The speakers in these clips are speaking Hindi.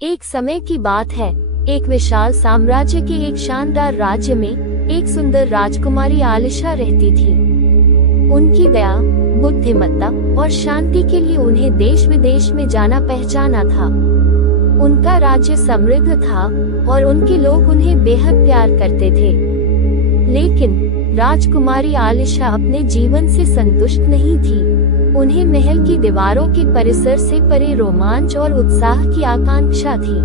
एक समय की बात है, एक विशाल साम्राज्य के एक शानदार राज्य में एक सुंदर राजकुमारी आलिशा रहती थी। उनकी दया, बुद्धिमत्ता और शांति के लिए उन्हें देश विदेश में जाना पहचाना था। उनका राज्य समृद्ध था और उनके लोग उन्हें बेहद प्यार करते थे। लेकिन राजकुमारी आलिशा अपने जीवन से संतुष्ट नहीं थी। उन्हें महल की दीवारों के परिसर से परे रोमांच और उत्साह की आकांक्षा थी।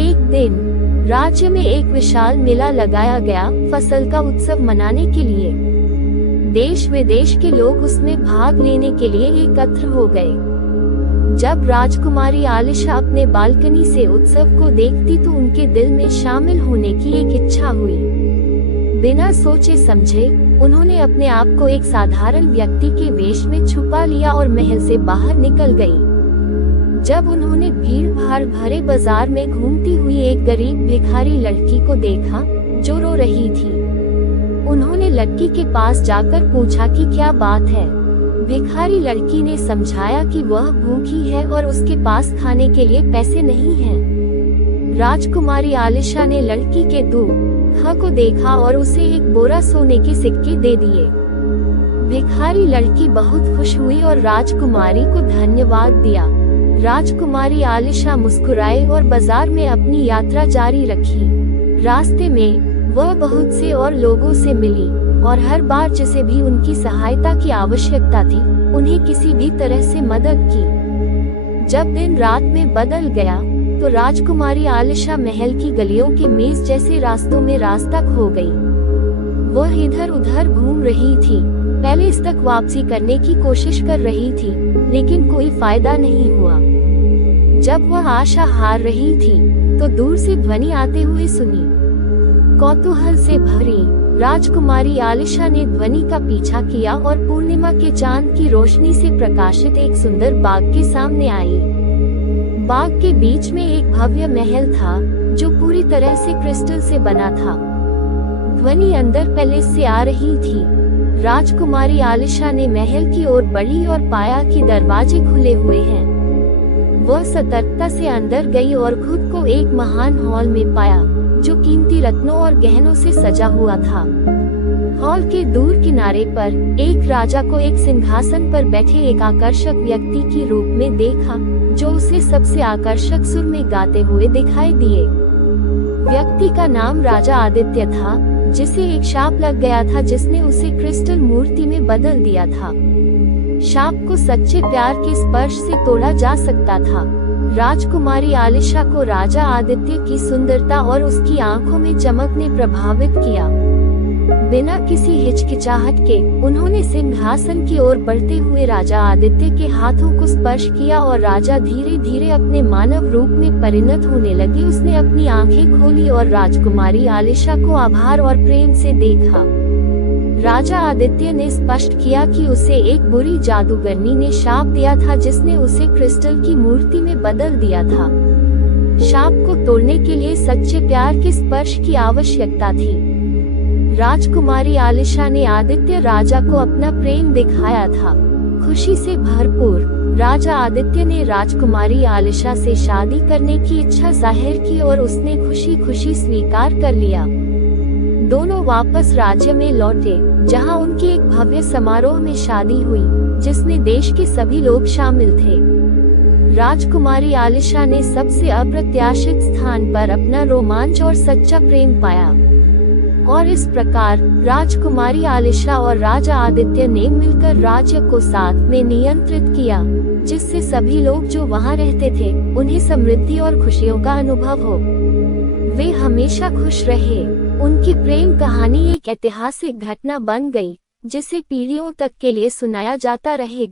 एक दिन राज्य में एक विशाल मेला लगाया गया, फसल का उत्सव मनाने के लिए। देश विदेश के लोग उसमें भाग लेने के लिए एकत्र हो गए। जब राजकुमारी आलिशा अपने बालकनी से उत्सव को देखती तो उनके दिल में शामिल होने की एक इच्छा हुई। बिना सोचे समझे उन्होंने अपने आप को एक साधारण व्यक्ति के वेश में छुपा लिया और महल से बाहर निकल गई। जब उन्होंने भीड़ भाड़ भरे बाजार में घूमती हुई एक गरीब भिखारी लड़की को देखा जो रो रही थी, उन्होंने लड़की के पास जाकर पूछा कि क्या बात है। भिखारी लड़की ने समझाया कि वह भूखी है और उसके पास खाने के लिए पैसे नहीं हैं। राजकुमारी आलिशा ने लड़की के दुख को देखा और उसे एक बोरा सोने के सिक्के दे दिए। भिखारी लड़की बहुत खुश हुई और राजकुमारी को धन्यवाद दिया। राजकुमारी आलिशा मुस्कुराई और बाजार में अपनी यात्रा जारी रखी। रास्ते में वह बहुत से और लोगों से मिली और हर बार जिसे भी उनकी सहायता की आवश्यकता थी, उन्हें किसी भी तरह से मदद की। जब दिन रात में बदल गया तो राजकुमारी आलिशा महल की गलियों के मेज जैसे रास्तों में रास्ता खो गई। वह इधर उधर घूम रही थी, पैलेस तक वापसी करने की कोशिश कर रही थी, लेकिन कोई फायदा नहीं हुआ। जब वह आशा हार रही थी तो दूर से ध्वनि आते हुए सुनी। कौतूहल से भरी राजकुमारी आलिशा ने ध्वनि का पीछा किया और पूर्णिमा के चांद की रोशनी से प्रकाशित एक सुंदर बाग के सामने आई। बाग के बीच में एक भव्य महल था जो पूरी तरह से क्रिस्टल से बना था। ध्वनि अंदर पैलेस से आ रही थी। राजकुमारी आलिशा ने महल की ओर बढ़ी और पाया कि दरवाजे खुले हुए हैं। वह सतर्कता से अंदर गई और खुद को एक महान हॉल में पाया जो कीमती रत्नों और गहनों से सजा हुआ था। हॉल के दूर किनारे पर एक राजा को एक सिंहासन पर बैठे एक आकर्षक व्यक्ति के रूप में देखा जो उसे सबसे आकर्षक सुर में गाते हुए दिखाई दिए। व्यक्ति का नाम राजा आदित्य था, जिसे एक शाप लग गया था जिसने उसे क्रिस्टल मूर्ति में बदल दिया था। शाप को सच्चे प्यार के स्पर्श से तोड़ा जा सकता था। राजकुमारी आलिशा को राजा आदित्य की सुंदरता और उसकी आंखों में चमक ने प्रभावित किया। बिना किसी हिचकिचाहट के उन्होंने सिंहासन की ओर बढ़ते हुए राजा आदित्य के हाथों को स्पर्श किया और राजा धीरे धीरे अपने मानव रूप में परिणत होने लगे। उसने अपनी आंखें खोली और राजकुमारी आलिशा को आभार और प्रेम से देखा। राजा आदित्य ने स्पष्ट किया कि उसे एक बुरी जादूगरनी ने शाप दिया था जिसने उसे क्रिस्टल की मूर्ति में बदल दिया था। शाप को तोड़ने के लिए सच्चे प्यार के स्पर्श की आवश्यकता थी। राजकुमारी आलिशा ने आदित्य राजा को अपना प्रेम दिखाया था। खुशी से भरपूर राजा आदित्य ने राजकुमारी आलिशा से शादी करने की इच्छा जाहिर की और उसने खुशी खुशी स्वीकार कर लिया। दोनों वापस राज्य में लौटे जहां उनकी एक भव्य समारोह में शादी हुई जिसमें देश के सभी लोग शामिल थे। राजकुमारी आलिशा ने सबसे अप्रत्याशित स्थान पर अपना रोमांच और सच्चा प्रेम पाया और इस प्रकार राजकुमारी आलिशा और राजा आदित्य ने मिलकर राज्य को साथ में नियंत्रित किया, जिससे सभी लोग जो वहां रहते थे उन्हें समृद्धि और खुशियों का अनुभव हो। वे हमेशा खुश रहे। उनकी प्रेम कहानी एक ऐतिहासिक घटना बन गई जिसे पीढ़ियों तक के लिए सुनाया जाता रहेगा।